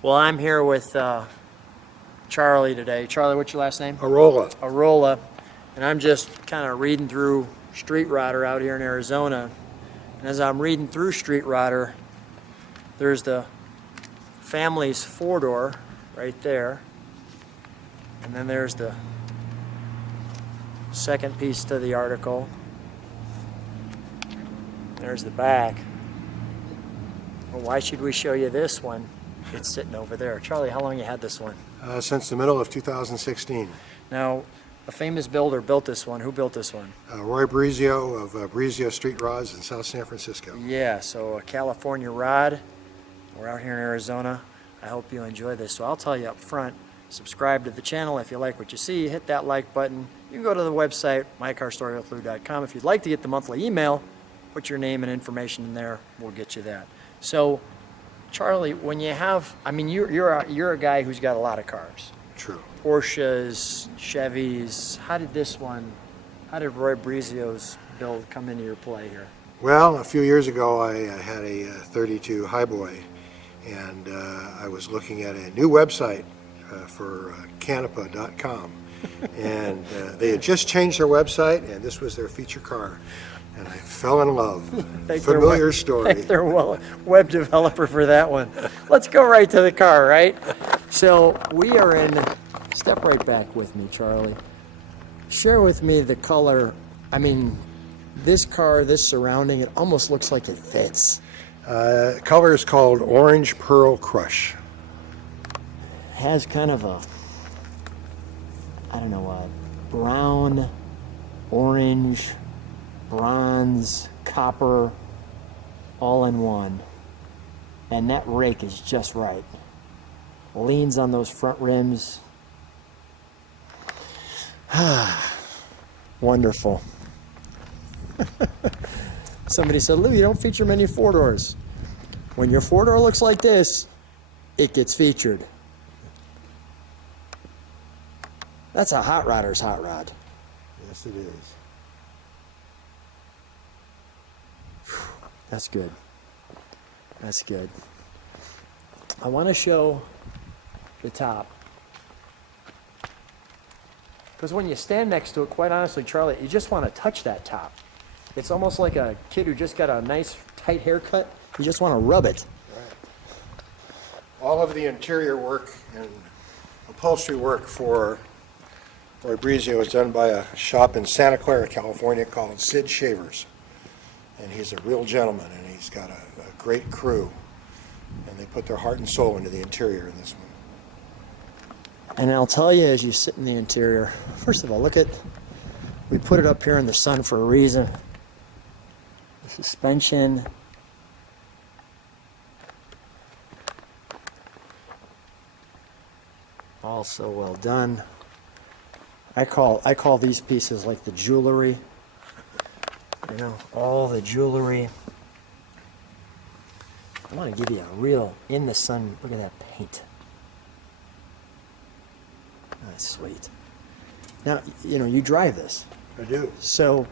Well, I'm here with Charlie today. Charlie, what's your last name? Arola. Arola. And I'm just kind of reading through Street Rodder out here in Arizona. And as I'm reading through Street Rodder, there's the family's four-door right there. And then there's the second piece to the article. There's the back. Well, why should we show you this one? It's sitting over there. Charlie, how long you had this one? Since the middle of 2016. Now, a famous builder built this one. Who built this one? Roy Brizio of Brizio Street Rods in South San Francisco. Yeah, so a California rod. We're out here in Arizona. I hope you enjoy this. So I'll tell you up front, subscribe to the channel if you like what you see. Hit that like button. You can go to the website, mycarstory.com. If you'd like to get the monthly email, put your name and information in there. We'll get you that. So, Charlie, when you have, I mean, you're a guy who's got a lot of cars. True. Porsches, Chevys. How did Roy Brizio's build come into your play here? Well, a few years ago I had a 32 Highboy, and I was looking at a new website for Canapa.com, and they had just changed their website, and this was their feature car. And I fell in love. Familiar story. Thank their web developer for that one. Let's go right to the car, right? So we are in, step right back with me, Charlie. Share with me the color. I mean, this car, this surrounding, it almost looks like it fits. Color is called Orange Pearl Crush. Has kind of a, I don't know, a brown, orange, bronze, copper, all in one. And that rake is just right. Leans on those front rims. Wonderful. Somebody said, Lou, you don't feature many four-doors. When your four-door looks like this, it gets featured. That's a hot rodder's hot rod. Yes, it is. That's good. That's good. I want to show the top. Because when you stand next to it, quite honestly, Charlie, you just want to touch that top. It's almost like a kid who just got a nice tight haircut. You just want to rub it. Right. All of the interior work and upholstery work for Roy Brizio is done by a shop in Santa Clara, California called Sid Shavers. And he's a real gentleman, and he's got a great crew. And they put their heart and soul into the interior in this one. And I'll tell you, as you sit in the interior, first of all, look at, we put it up here in the sun for a reason. The suspension. All so well done. I call these pieces like the jewelry. You know, all the jewelry. I want to give you a real in the sun. Look at that paint. That's sweet. Now, you know, you drive this. I do. So,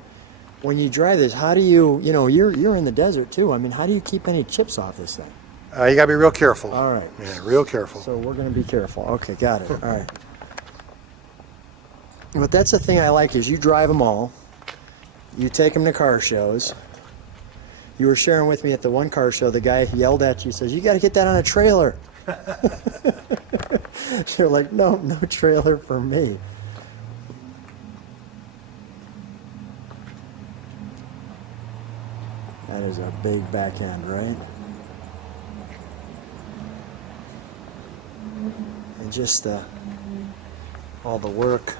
when you drive this, how do you, you know, you're in the desert too. I mean, how do you keep any chips off this thing? You got to be real careful. All right. Yeah, real careful. So we're going to be careful. Okay, got it. All right. But that's the thing I like is you drive them all. You take them to car shows. You were sharing with me at the one car show, the guy yelled at you, says, you got to get that on a trailer. You're like, no trailer for me. That is a big back end, right? And just all the work.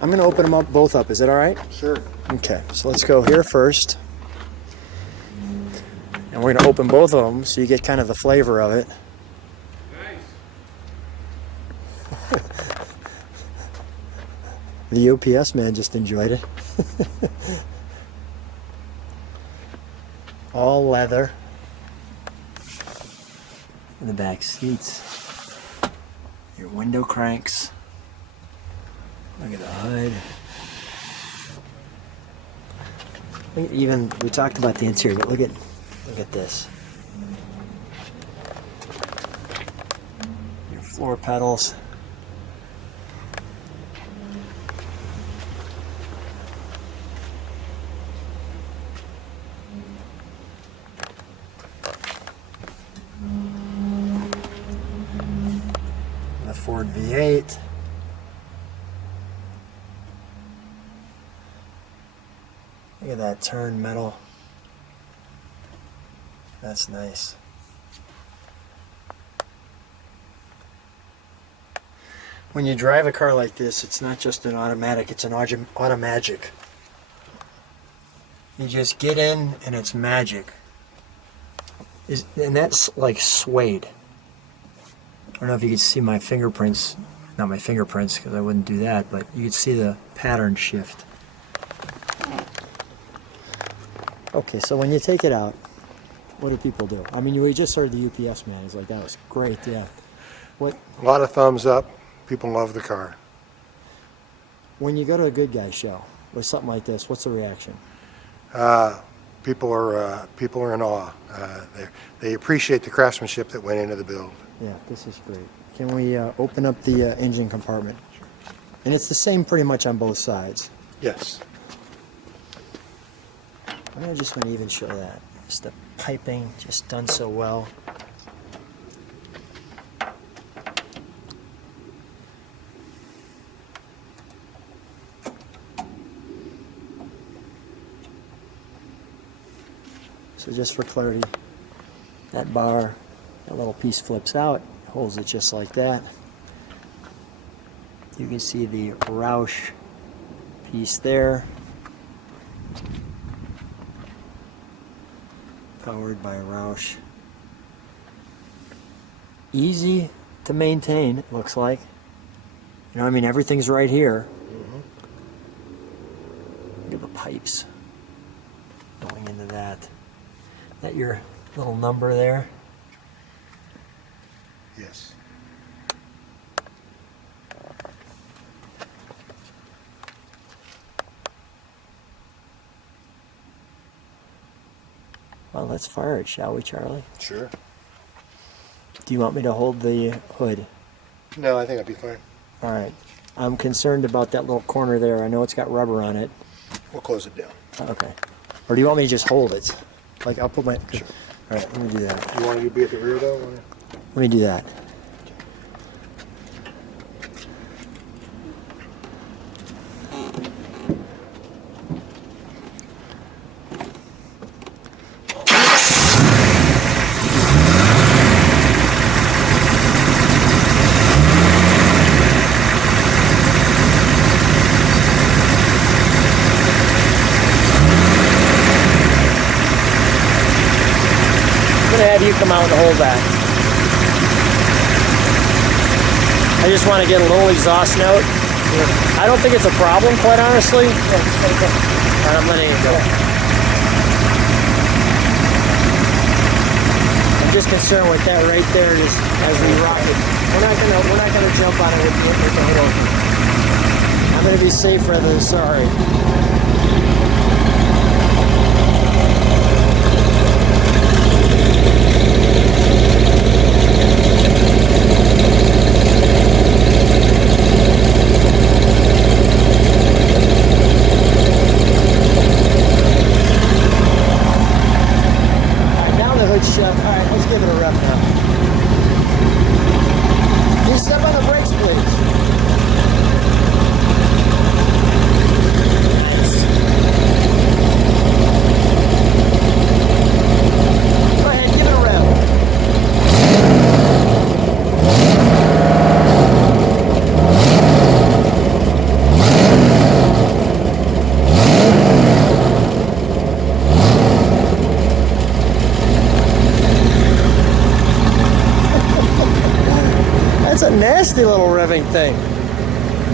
I'm going to open them up both up. Is that all right? Sure. Okay, so let's go here first. And we're going to open both of them so you get kind of the flavor of it. Nice. The UPS man just enjoyed it. All leather. The back seats. Your window cranks. Look at the hood. Even we talked about the interior. Look at this. floor pedals. The Ford V8. Look at that turn metal. That's nice. When you drive a car like this, it's not just an automatic, it's an automagic. You just get in and it's magic. And that's like suede. I don't know if you can see my fingerprints, not my fingerprints because I wouldn't do that, but you can see the pattern shift. Okay, so when you take it out, what do people do? I mean, we just heard the UPS man. He's like, that was great, yeah. What? A lot of thumbs up. People love the car. When you go to a good guy show with something like this, what's the reaction? People are in awe. They appreciate the craftsmanship that went into the build. Yeah, this is great. Can we open up the engine compartment? And it's the same pretty much on both sides. Yes. I just want to even show that. Just the piping, just done so well. So just for clarity, that bar, that little piece flips out, holds it just like that. You can see the Roush piece there. Powered by Roush. Easy to maintain, it looks like. You know, I mean, everything's right here. Look at the pipes going into that. That your little number there? Yes. Well, let's fire it, shall we, Charlie? Sure. Do you want me to hold the hood? No, I think I'd be fine. All right. I'm concerned about that little corner there. I know it's got rubber on it. We'll close it down. Okay. Or do you want me to just hold it? Like, I'll put my... Sure. All right, let me do that. You want to be at the rear, though? Let me do that. Have you come out and hold that. I just want to get a little exhaust note. I don't think it's a problem, quite honestly. I'm letting it go. I'm just concerned with that right there, just as we rock it. We're not gonna jump on it with the hood open. I'm gonna be safe rather than sorry. All right, let's give it a rev now. Can you step on the brakes, please? Nice. Go ahead, give it a rev. That's a nasty little revving thing.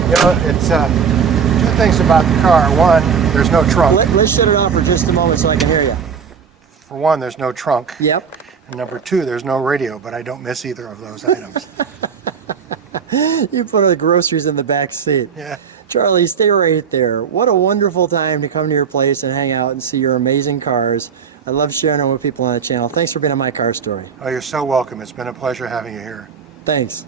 You know, it's two things about the car. One, there's no trunk. Let's shut it off for just a moment so I can hear you. For one, there's no trunk. Yep. And number two, there's no radio, but I don't miss either of those items. You put the groceries in the back seat. Yeah. Charlie, stay right there. What a wonderful time to come to your place and hang out and see your amazing cars. I love sharing them with people on the channel. Thanks for being on My Car Story. Oh, you're so welcome. It's been a pleasure having you here. Thanks.